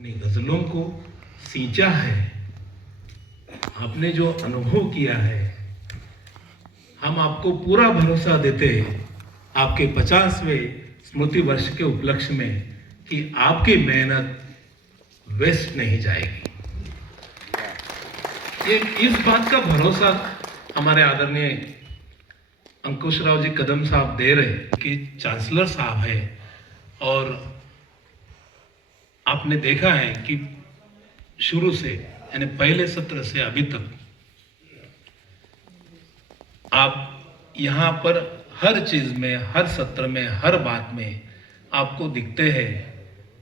अपनी गजलों को सींचा है, आपने जो अनुभव किया है, हम आपको पूरा भरोसा देते हैं आपके 50वें स्मृति वर्ष के उपलक्ष्य में कि आपकी मेहनत वेस्ट नहीं जाएगी। ये इस बात का भरोसा हमारे आदरणीय अंकुश राव जी कदम साहब दे रहे कि चांसलर साहब है, और आपने देखा है कि शुरू से यानी पहले सत्र से अभी तक आप यहाँ पर हर चीज में, हर सत्र में, हर बात में आपको दिखते हैं,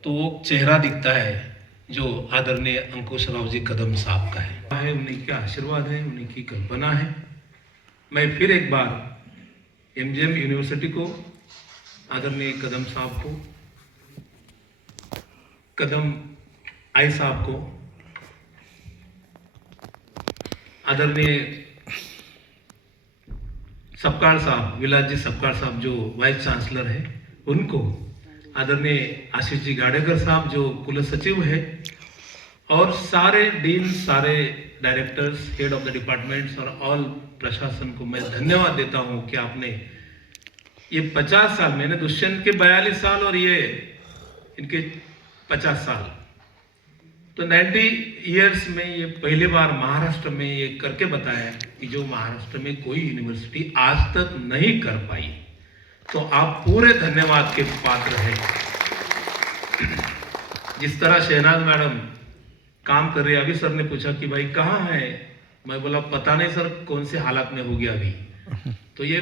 तो वो चेहरा दिखता है जो आदरणीय अंकुश राव जी कदम साहब का है। उन्हीं के आशीर्वाद है, उन्हीं की कल्पना है। मैं फिर एक बार एमजीएम यूनिवर्सिटी को, आदरणीय कदम साहब को, कदम आई साहब को, आदरणीय सपकाल साहब, विलास जी सपकाल साहब जो वाइस चांसलर है, उनको, आदरणीय आशीष जी गाडेकर साहब जो कुल सचिव है, और सारे डीन, सारे directors, head of the departments और ऑल प्रशासन को मैं धन्यवाद देता हूं कि आपने ये 50 साल, मैंने दुष्यंत के 42 साल और ये इनके 50 साल, तो 90 इयर्स में ये पहली बार महाराष्ट्र में ये करके बताया कि जो महाराष्ट्र में कोई यूनिवर्सिटी आज तक नहीं कर पाई। तो आप पूरे धन्यवाद के पात्र हैं। जिस तरह शहनाज मैडम काम कर रही है, अभी सर ने पूछा कि भाई कहाँ है, मैं बोला पता नहीं सर कौन से हालात में हो गया अभी। तो ये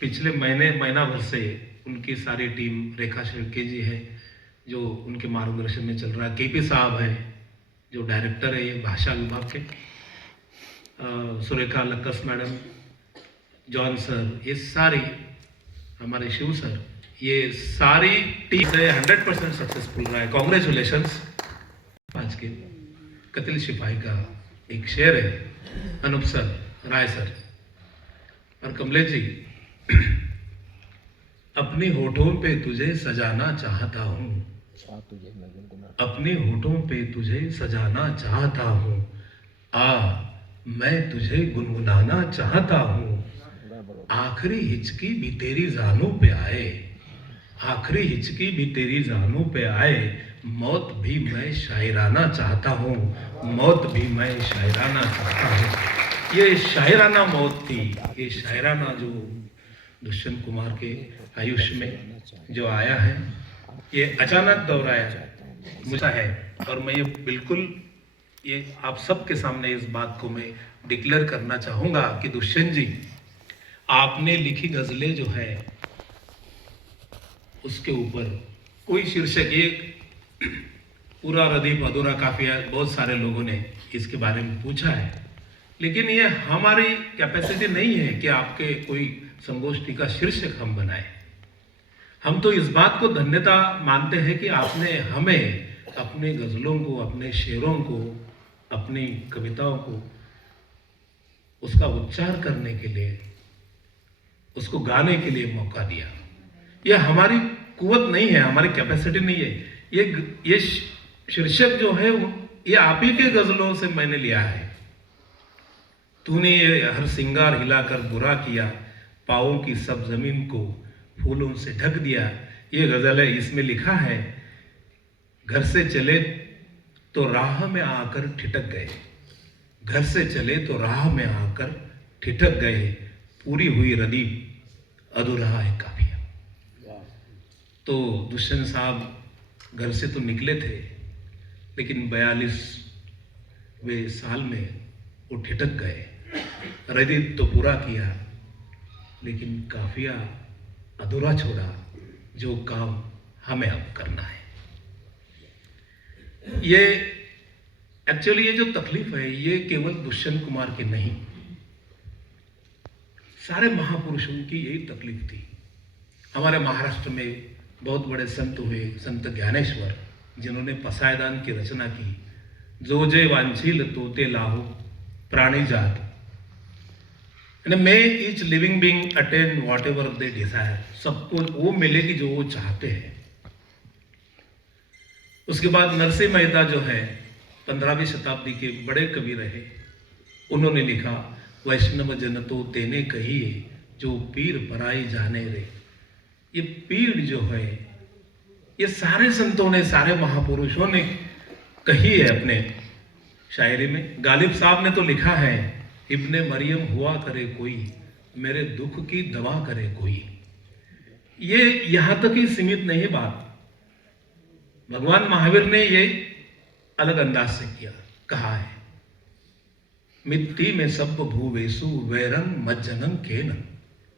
पिछले महीना भर से उनकी सारी टीम, रेखा शेळके जी है जो उनके मार्गदर्शन में चल रहा है, केपी साहब है जो डायरेक्टर है ये भाषा विभाग के, सुरेखा लक्कस मैडम, जॉन सर, ये सारी हमारे शिव सर, ये सारी टीम से 100% सक्सेसफुल रहा है। कॉन्ग्रेचुलेशंस। आज के कतिल सिपाही का एक शेर है, अनूप सर, राय सर और कमलेश जी, अपने होठों पे तुझे सजाना चाहता हूँ, अपने होठों पे तुझे सजाना चाहता हूँ, आ मैं तुझे गुनगुनाना चाहता हूँ, आखिरी हिचकी भी तेरी जानों पे आए, आखिरी हिचकी भी तेरी जानों पे आए, मौत भी मैं शायराना चाहता हूँ, मौत भी मैं शायराना चाहता हूँ। ये शायराना मौत थी, ये शायराना जो दुष्यंत कुमार के आयुष्य में जो आया है, ये अचानक दोहराया मुझे है। और मैं ये बिल्कुल, ये आप सबके सामने इस बात को मैं डिक्लेयर करना चाहूँगा कि दुष्यंत जी, आपने लिखी गजलें जो है उसके ऊपर कोई शीर्षक, एक पूरा रदीफ अधूरा काफिया, बहुत सारे लोगों ने इसके बारे में पूछा है, लेकिन ये हमारी कैपेसिटी नहीं है कि आपके कोई संगोष्ठी का शीर्षक हम बनाए। हम तो इस बात को धन्यता मानते हैं कि आपने हमें अपने गजलों को, अपने शेरों को, अपनी कविताओं को उसका उच्चार करने के लिए, उसको गाने के लिए मौका दिया। यह हमारी कुवत नहीं है, हमारी कैपेसिटी नहीं है। ये शीर्षक जो है ये आप ही के गजलों से मैंने लिया है। तूने ये हर सिंगार हिलाकर बुरा किया, पाँवों की सब जमीन को फूलों से ढक दिया। ये गजल है, इसमें लिखा है, घर से चले तो राह में आकर ठिठक गए, घर से चले तो राह में आकर ठिठक गए, पूरी हुई रदीफ अधूरा है काफिया। तो दुष्यंत साहब घर से तो निकले थे, लेकिन 42वें साल में वो ठिठक गए। रदीफ तो पूरा किया, लेकिन काफिया अधूरा छोड़ा, जो काम हमें अब करना है। ये एक्चुअली ये जो तकलीफ है, ये केवल दुष्यंत कुमार की नहीं, सारे महापुरुषों की यही तकलीफ थी। हमारे महाराष्ट्र में बहुत बड़े संत हुए, संत ज्ञानेश्वर, जिन्होंने पसायदान की रचना की, जो जे वांछील तोते लाहो प्राणी जात, may each living being attain whatever they desire, सबको वो मिलेगी जो वो चाहते हैं। उसके बाद नरसिंह मेहता जो है 15वीं शताब्दी के बड़े कवि रहे, उन्होंने लिखा, वैष्णव जन तो तेने कहिए जो पीर पराई जाने रे। ये पीर जो है, ये सारे संतों ने, सारे महापुरुषों ने कही है अपने शायरी में। गालिब साहब ने तो लिखा है, इब्ने मरियम हुआ करे कोई, मेरे दुख की दवा करे कोई। ये यहां तक ही सीमित नहीं बात, भगवान महावीर ने ये अलग अंदाज से किया, कहा है, मिट्टी में सब भूवेसु वैरन मज्जनन केन।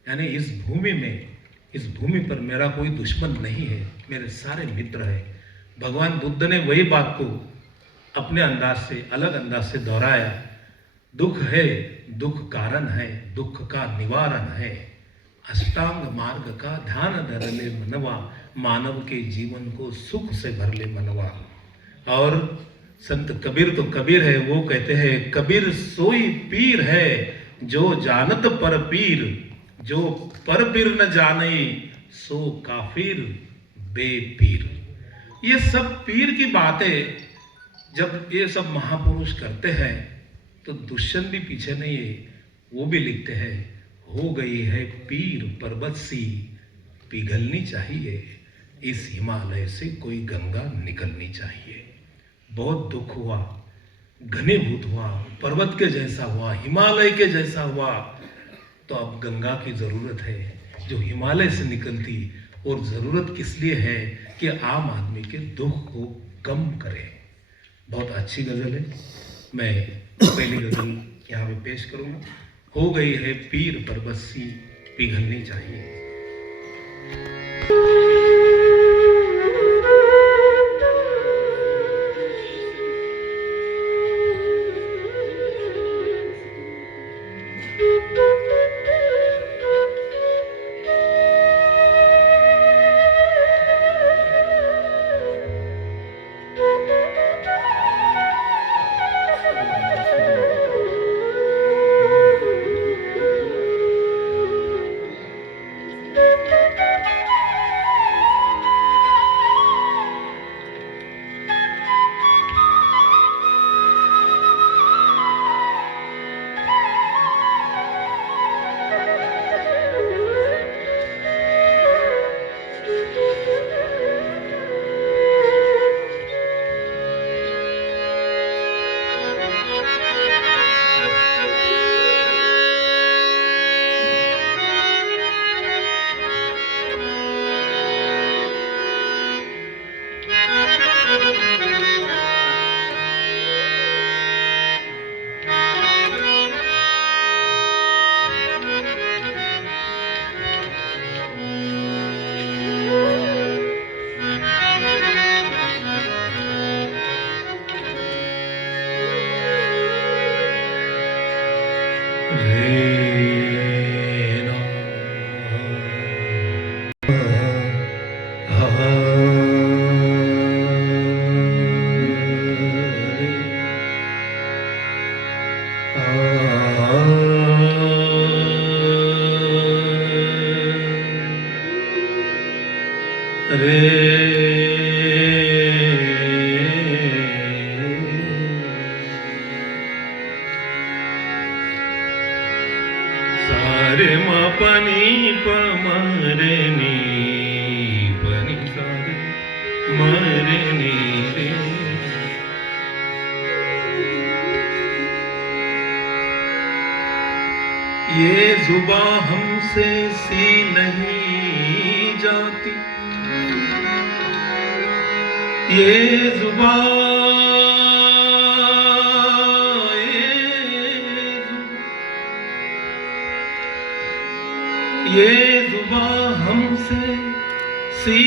यानी इस भूमि में, इस भूमि पर मेरा कोई दुश्मन नहीं है, मेरे सारे मित्र हैं। भगवान बुद्ध ने वही बात को अपने अंदाज से, अलग अंदाज से दोहराया। दुख है, दुख कारण है, दुख का निवारण है, अष्टांग मार्ग का ध्यान धर ले मनवा, मानव के जीवन को सुख से भर ले मनवा। और संत कबीर तो कबीर है, वो कहते हैं, कबीर सोई पीर है जो जानत पर पीर, जो पर पीर न जाने सो काफिर बेपीर। ये सब पीर की बातें जब ये सब महापुरुष करते हैं तो दुष्यंत भी पीछे नहीं है, वो भी लिखते हैं, हो गई है पीर पर्वत सी पिघलनी चाहिए, इस हिमालय से कोई गंगा निकलनी चाहिए। बहुत दुख हुआ, घनीभूत हुआ, पर्वत के जैसा हुआ, हिमालय के जैसा हुआ, तो अब गंगा की जरूरत है जो हिमालय से निकलती। और जरूरत किस लिए है कि आम आदमी के दुख को कम करे। बहुत अच्छी गजल है, मैं पहली गजल यहाँ पे पेश करूंगा। हो गई है पीर पर्वत सी पिघलनी चाहिए। सारे मा पनी प मरे नी पनी सारे मरे नी रे। ये जुबां हमसे सी नहीं जाती, ये जुबां ये जुबां हमसे सी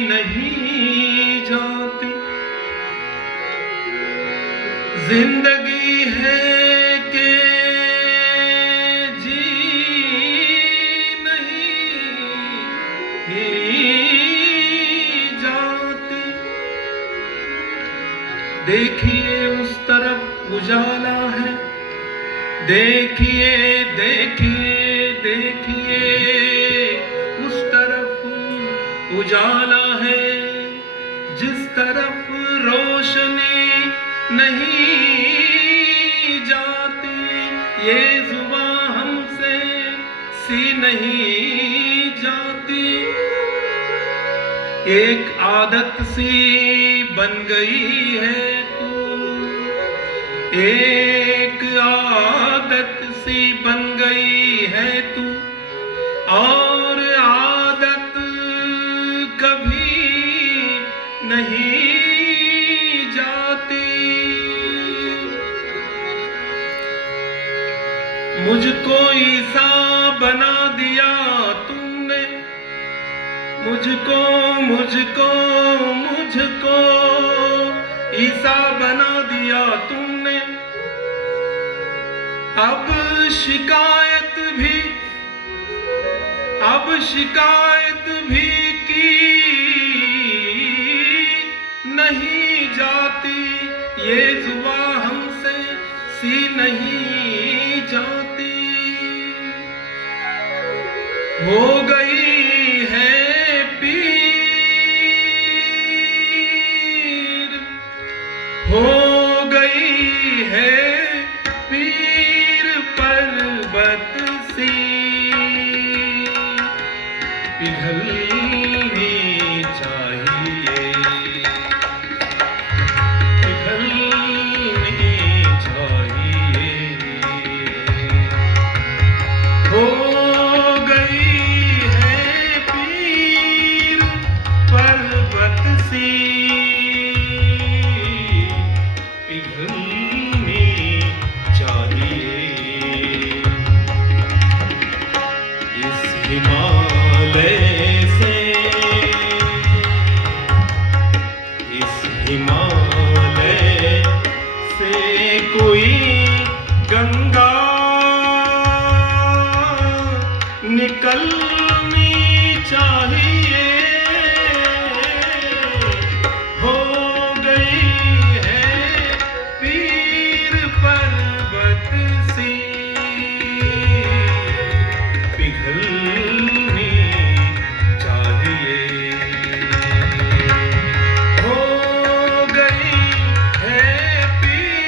नहीं जाती, जिंदगी है कि जी नहीं जाती। देखिए उस तरफ उजाला है, देखिए देखिए देखिए उस तरफ उजाला है, जिस तरफ नहीं जाती, ये जुबां हमसे सी नहीं जाती। एक आदत सी बन गई है तू, एक आदत सी बन गई है तू, और आदत कभी नहीं जाती। मुझको ईसा बना दिया तुमने, मुझको मुझको मुझको ईसा बना दिया तुमने। अब शिकायत भी की नहीं जाती, ये जुबां हमसे सी नहीं जाती। हो गई है पीर, हो गई है पीर पर्वत सी, पिघलनी चाहिए, पिघलनी चाहिए। हो गई है पीर पर्वत सी, पिघलनी चाहिए। इस हिमालय से, इस हिमालय से कोई गंगा निकलनी चाहिए। हो गई है पीर पर्वत सी, पिघलनी चाहिए। हो गई है पीर,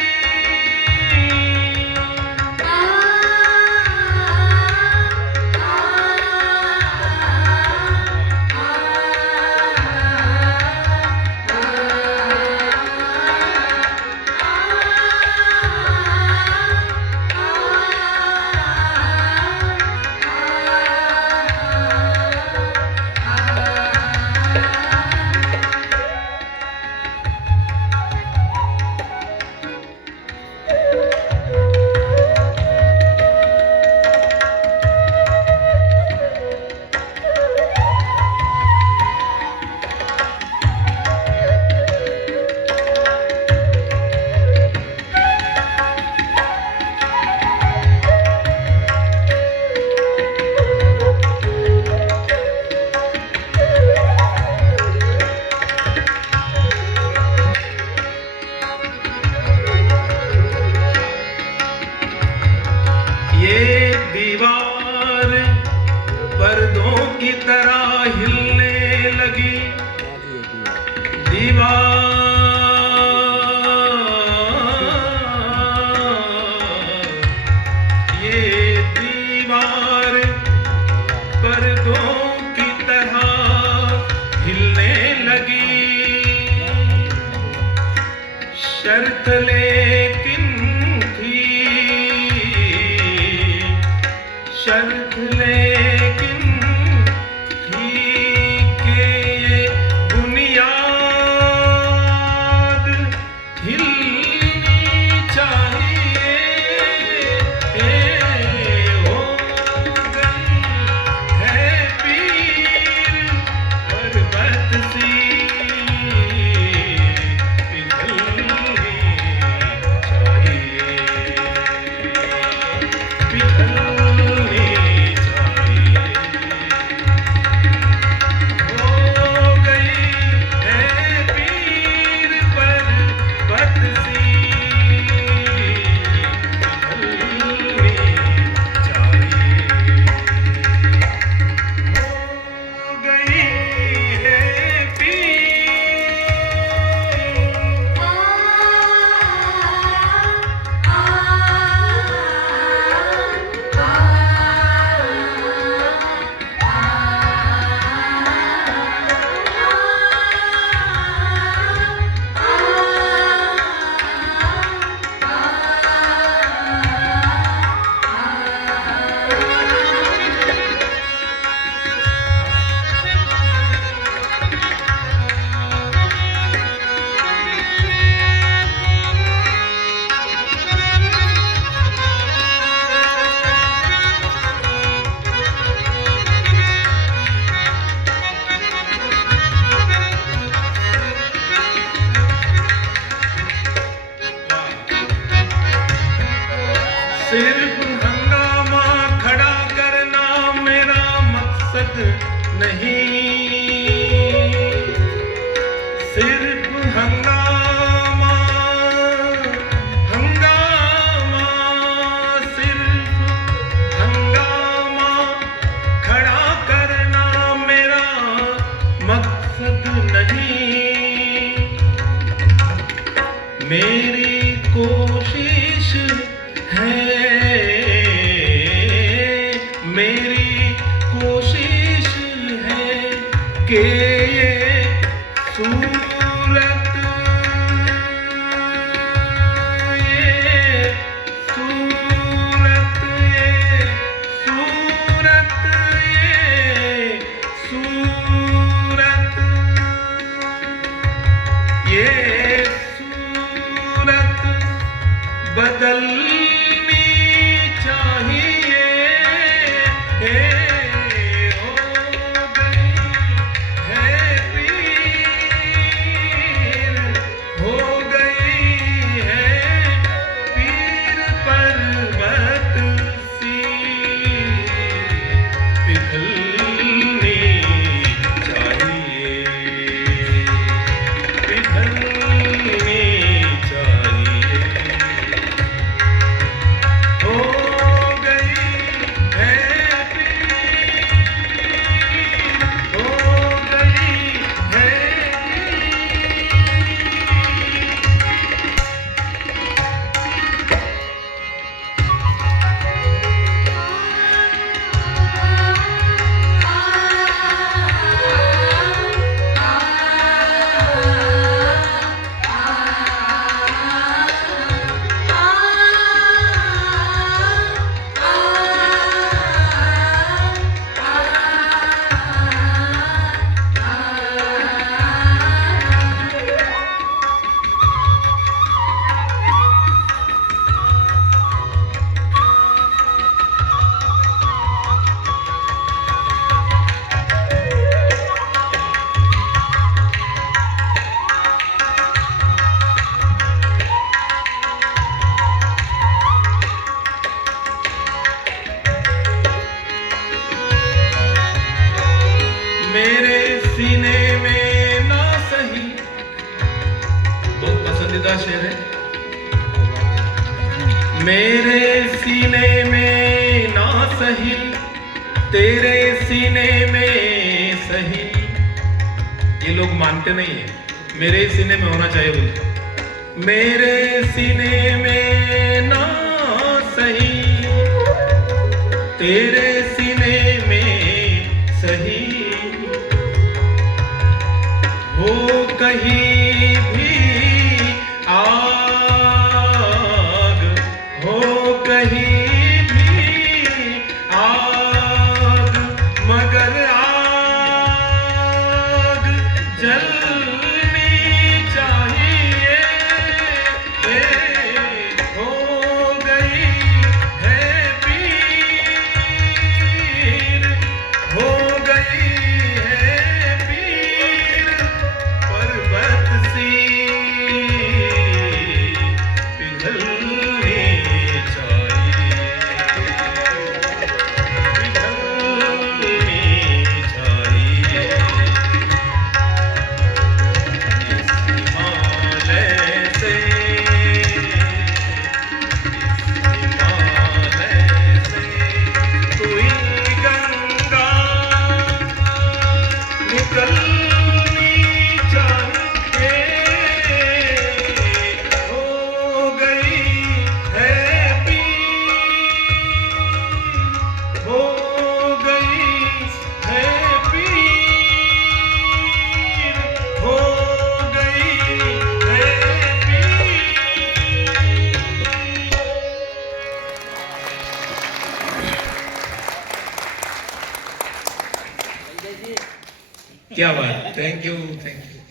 ये दीवार पर्दों की तरह हिलने लगी, ये दीवार पर्दों की तरह हिलने लगी। शर्त लेकिन थी, शर्त लेकिन थी कि ये बुनियाद हिलनी चाहिए। हो गई है पीर पर्वत सी, पिघलनी मेरी कोशिश है, मेरी कोशिश है कि ये सूरत, ये सूरत, ये सूरत, ये सूरत बदलनी चाहिए, हो गई है पीर, हो गई है पीर पर्वत सी पिघलनी चाहिए, पिघलनी चाहिए। हो गई है पीर, हो गई है मेरे सीने में ना सही, बहुत पसंदीदा शेर है। मेरे सीने में ना सही, तेरे सीने में सही, ये लोग मानते नहीं है, मेरे सीने में होना चाहिए बोलते। मेरे सीने में ना सही, तेरे सीने में सही, हो कहीं भी आग, हो कहीं भी आग, मगर आग जलनी चाहिए, हो गई है पीर, हो गई है पीर पर्वत सी पिघलनी चाहिए, पिघलनी चाहिए। इस हिमालय से, हिमालय से कोई गंगा निकलनी चाहिए, हो गई है पीर, हो गई है पीर, हो गई है पीर। क्या बात, थैंक यू, थैंक यू।